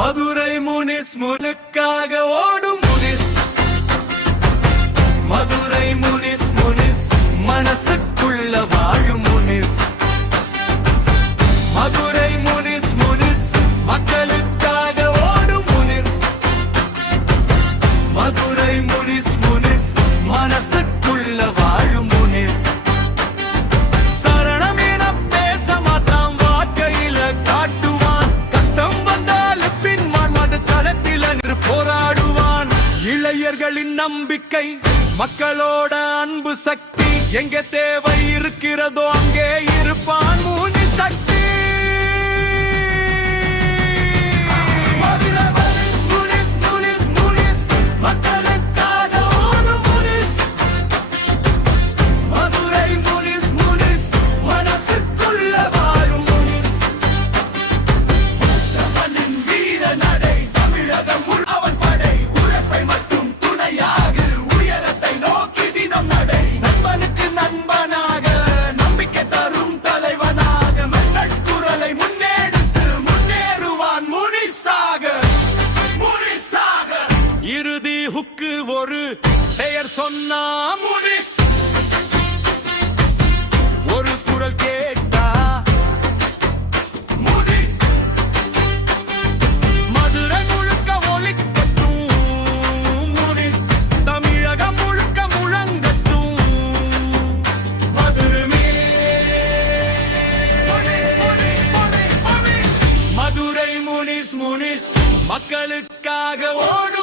மதுரை முனிஸ் முனுக்காக ஓடும் முனிஸ். மதுரை முனிஸ் முனிஸ் மனசுக்குள்ள வாழும் முனிஸ். மதுரை முனிஸ் முனிஸ் மக்களுக்காக ஓடும் முனிஸ். மதுரை முனிஸ் முனிஸ் மனசுக்குள்ள வாழும் முனிஸ். சரணம் என பேச மாட்டான், வாழ்க்கையில காட்டுவான். கஷ்டம் வந்தால் பின்மான் களத்தில போராடுவான். இளைஞர்களின் நம்பிக்கை, மக்களோட அன்பு சக்தி. எங்க தேவை இருக்கிறதோ அங்கே இருப்பான் முனி சக்தி. இறுதி ஹுக்கு ஒரு பெயர் சொன்னா முனிஸ். ஒரு குரல் கேட்டா முனிஸ். மதுரை முழுக்க ஒலிக்கட்டும் முனிஸ். தமிழகம் முழுக்க முழங்கட்டும் மதுரை. மதுரை முனிஸ் முனிஸ் மக்களுக்காக ஓடும்.